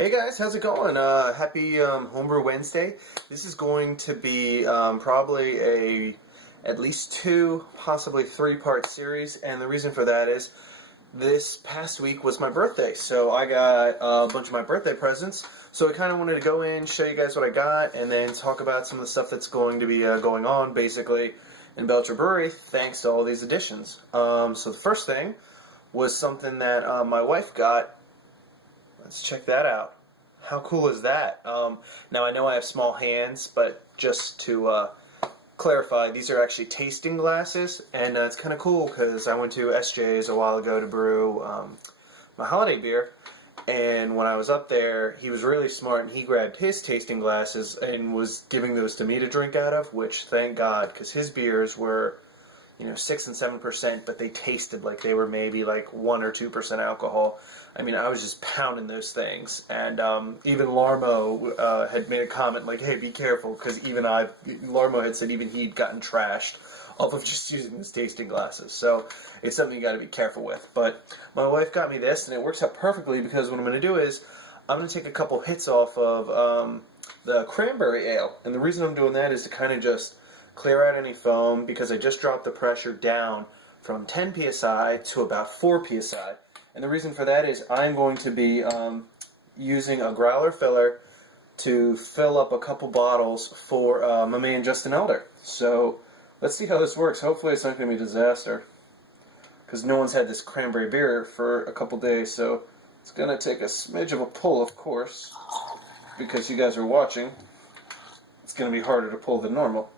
Hey guys, how's it going? Happy Homebrew Wednesday. This is going to be probably at least two, possibly three-part series, and the reason for that is this past week was my birthday, so I got a bunch of my birthday presents. So I kind of wanted to go in, show you guys what I got, and then talk about some of the stuff that's going to be going on, basically, in Belcher Brewery, thanks to all these additions. So the first thing was something that my wife got. Let's check that out. How cool is that? Now I know I have small hands, but just to clarify, these are actually tasting glasses, and it's kind of cool because I went to SJ's a while ago to brew my holiday beer, and when I was up there, he was really smart, and he grabbed his tasting glasses and was giving those to me to drink out of, which thank God, because his beers were 6 and 7%, but they tasted like they were maybe like 1 or 2% alcohol. I mean, I was just pounding those things, and even Larmo had made a comment like, "Hey, be careful," because Larmo had said even he'd gotten trashed off of just using his tasting glasses. So it's something you got to be careful with. But my wife got me this, and it works out perfectly because what I'm going to do is I'm going to take a couple hits off of the cranberry ale, and the reason I'm doing that is to kind of just clear out any foam, because I just dropped the pressure down from 10 psi to about 4 psi. And the reason for that is I'm going to be using a growler filler to fill up a couple bottles for my man Justin Elder. So let's see how this works. Hopefully it's not going to be a disaster, because no one's had this cranberry beer for a couple days, so it's going to take a smidge of a pull, of course, because you guys are watching. It's going to be harder to pull than normal.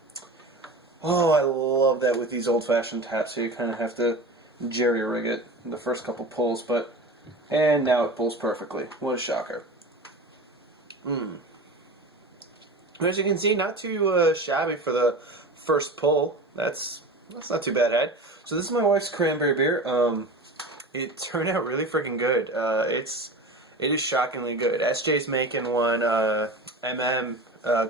Oh, I love that with these old-fashioned taps, so you kind of have to jerry-rig it in the first couple pulls, and now it pulls perfectly. What a shocker. As you can see, not too shabby for the first pull. That's not too bad, Ed. So this is my wife's cranberry beer. It turned out really freaking good. It is shockingly good. SJ's making one.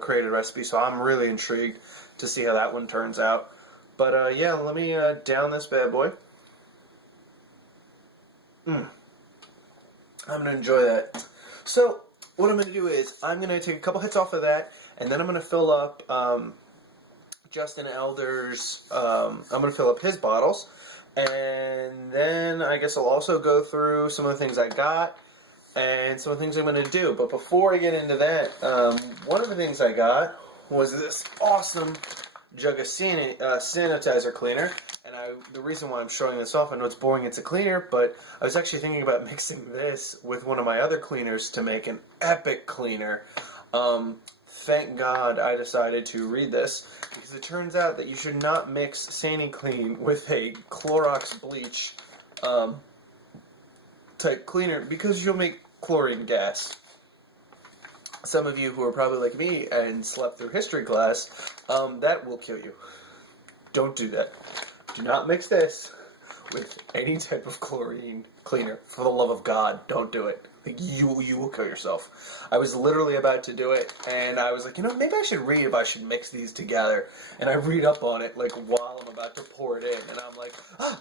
Created a recipe, so I'm really intrigued to see how that one turns out. But yeah, let me down this bad boy. I'm going to enjoy that. So what I'm going to do is I'm going to take a couple hits off of that, and then I'm going to fill up Justin Elder's, I'm going to fill up his bottles, and then I guess I'll also go through some of the things I got and some of the things I'm going to do. But before I get into that, one of the things I got was this awesome jug of sanitizer cleaner. And the reason why I'm showing this off, I know it's boring, it's a cleaner, but I was actually thinking about mixing this with one of my other cleaners to make an epic cleaner. Thank God I decided to read this, because it turns out that you should not mix SaniClean with a Clorox bleach type cleaner, because you'll make chlorine gas. Some of you who are probably like me and slept through history class, that will kill you. Don't do that. Do not mix this with any type of chlorine cleaner. For the love of God, don't do it. Like, you will kill yourself. I was literally about to do it, and I was like, maybe I should read if I should mix these together. And I read up on it, like, while I'm about to pour it in, and I'm like,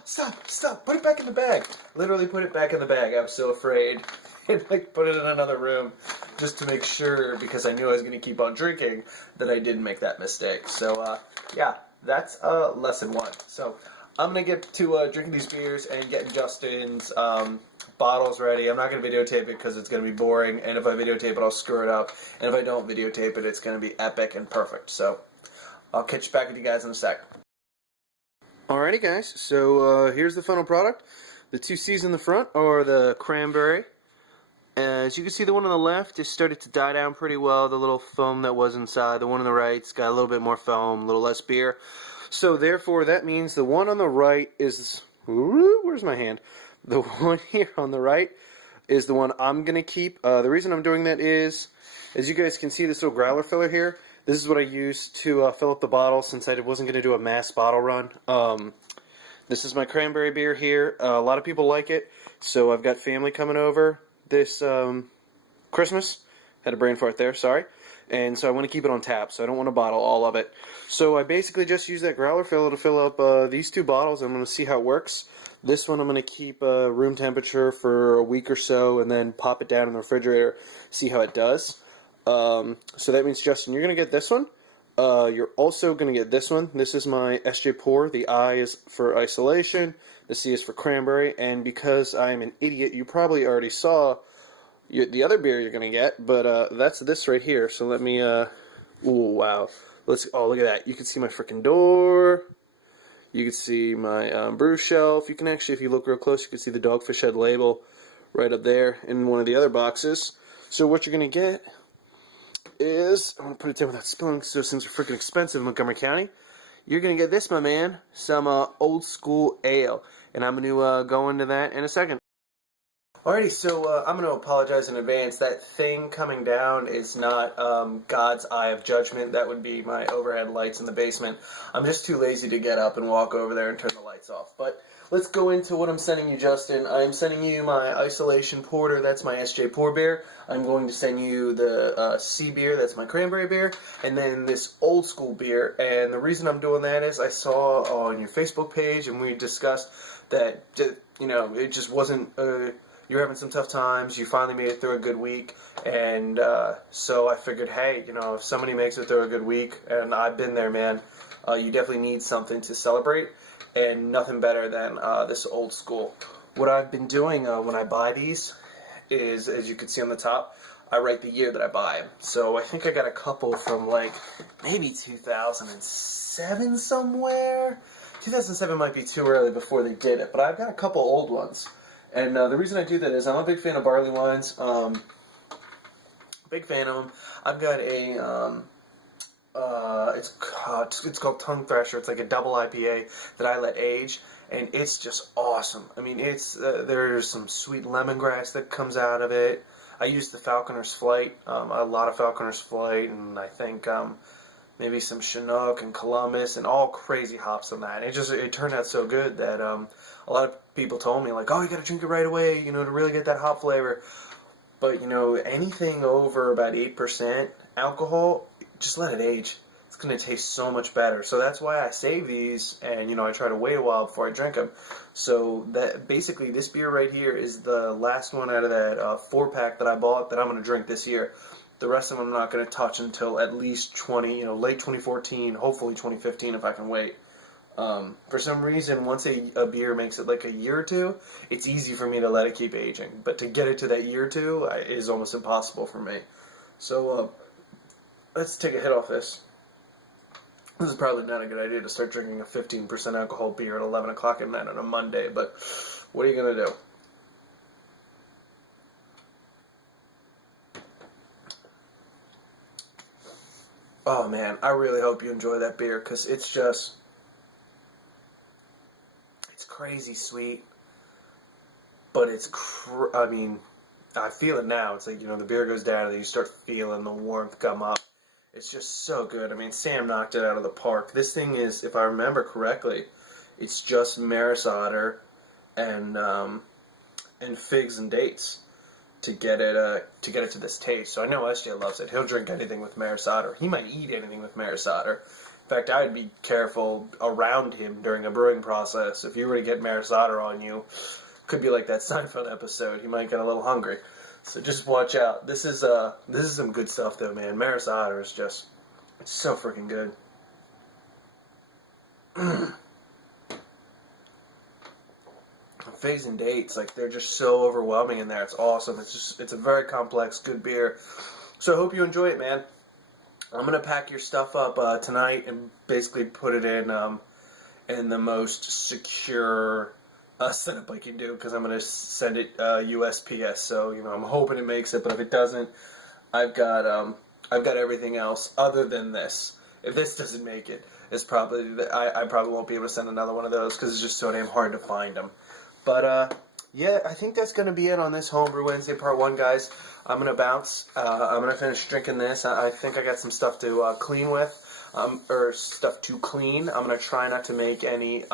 stop, put it back in the bag. Literally put it back in the bag. I was so afraid. And, like, put it in another room just to make sure, because I knew I was going to keep on drinking, that I didn't make that mistake. So, yeah, that's lesson 1. So I'm going to get to drinking these beers and getting Justin's bottles ready. I'm not going to videotape it because it's going to be boring, and if I videotape it, I'll screw it up. And if I don't videotape it, it's going to be epic and perfect. So I'll catch back with you guys in a sec. Alrighty, guys. So here's the final product. The 2 C's in the front are the cranberry. As you can see, the one on the left has started to die down pretty well. The little foam that was inside. The one on the right's got a little bit more foam, a little less beer. So therefore, that means the one on the right is... Where's my hand? The one here on the right is the one I'm going to keep. The reason I'm doing that is, as you guys can see, this little growler filler here, this is what I used to fill up the bottle since I wasn't going to do a mass bottle run. This is my cranberry beer here. A lot of people like it, so I've got family coming over this Christmas. Had a brain fart there, sorry. and so I want to keep it on tap, so I don't want to bottle all of it. So I basically just use that growler filler to fill up these 2 bottles. I'm going to see how it works. This one I'm going to keep room temperature for a week or so, and then pop it down in the refrigerator, see how it does. So that means, Justin, you're going to get this one. You're also going to get this one. This is my SJ Pour. The I is for isolation, the C is for cranberry, and because I'm an idiot, you probably already saw the other beer you're going to get, but that's this right here. So let me, ooh, wow. Oh, look at that. You can see my freaking door. You can see my brew shelf. You can actually, if you look real close, you can see the Dogfish Head label right up there in one of the other boxes. So what you're going to get is, I'm going to put it down without spilling because those things are freaking expensive in Montgomery County. You're going to get this, my man, some old school ale. And I'm going to go into that in a second. Alrighty, so I'm going to apologize in advance. That thing coming down is not God's eye of judgment. That would be my overhead lights in the basement. I'm just too lazy to get up and walk over there and turn the lights off. But let's go into what I'm sending you, Justin. I'm sending you my Isolation Porter. That's my SJ Pour beer. I'm going to send you the C beer. That's my cranberry beer. And then this old school beer. And the reason I'm doing that is I saw on your Facebook page, and we discussed that, you know, it just wasn't... you're having some tough times, you finally made it through a good week, and so I figured, hey, you know, if somebody makes it through a good week, and I've been there, man, you definitely need something to celebrate, and nothing better than this old school. What I've been doing when I buy these is, as you can see on the top, I write the year that I buy them. So I think I got a couple from, like, maybe 2007 somewhere. 2007 might be too early before they did it, but I've got a couple old ones. And the reason I do that is I'm a big fan of barley wines. Big fan of them. I've got a, it's called Tongue Thrasher. It's like a double IPA that I let age, and it's just awesome. I mean, it's there's some sweet lemongrass that comes out of it. I use the Falconer's Flight, a lot of Falconer's Flight, and I think maybe some Chinook and Columbus and all crazy hops on that. It turned out so good that a lot of people told me, like, oh, you got to drink it right away, you know, to really get that hop flavor. But, you know, anything over about 8% alcohol, just let it age. It's going to taste so much better. So that's why I save these, and, you know, I try to wait a while before I drink them. So that basically, this beer right here is the last one out of that 4-pack that I bought that I'm going to drink this year. The rest of them I'm not going to touch until at least late 2014, hopefully 2015 if I can wait. For some reason, once a beer makes it like a year or two, it's easy for me to let it keep aging. But to get it to that year or two is almost impossible for me. So, let's take a hit off this. This is probably not a good idea to start drinking a 15% alcohol beer at 11 o'clock at night on a Monday, but what are you going to do? Oh man, I really hope you enjoy that beer, because it's crazy sweet, but I mean, I feel it now. It's like, you know, the beer goes down and you start feeling the warmth come up. It's just so good. I mean, Sam knocked it out of the park. This thing is, if I remember correctly, it's just Maris Otter and figs and dates to get it to this taste. So I know SJ loves it. He'll drink anything with Maris Otter. He might eat anything with Maris Otter. In fact, I would be careful around him during a brewing process. If you were to get Maris Otter on you, could be like that Seinfeld episode. He might get a little hungry. So just watch out. This is some good stuff though, man. Maris Otter is just so freaking good. Figs and dates, like, they're just so overwhelming in there. It's awesome. It's a very complex, good beer. So I hope you enjoy it, man. I'm gonna pack your stuff up tonight and basically put it in the most secure setup I can do, because I'm gonna send it USPS. So, you know, I'm hoping it makes it, but if it doesn't, I've got everything else other than this. If this doesn't make it, it's probably I probably won't be able to send another one of those, because it's just so damn hard to find them. But yeah, I think that's gonna be it on this Homebrew Wednesday Part 1, guys. I'm going to bounce. I'm going to finish drinking this. I think I got some stuff to clean with, or stuff to clean. I'm going to try not to make any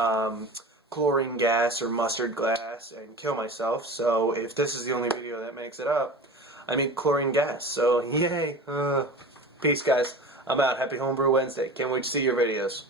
chlorine gas or mustard gas and kill myself. So if this is the only video that makes it up, I made chlorine gas. So yay. Peace, guys. I'm out. Happy Homebrew Wednesday. Can't wait to see your videos.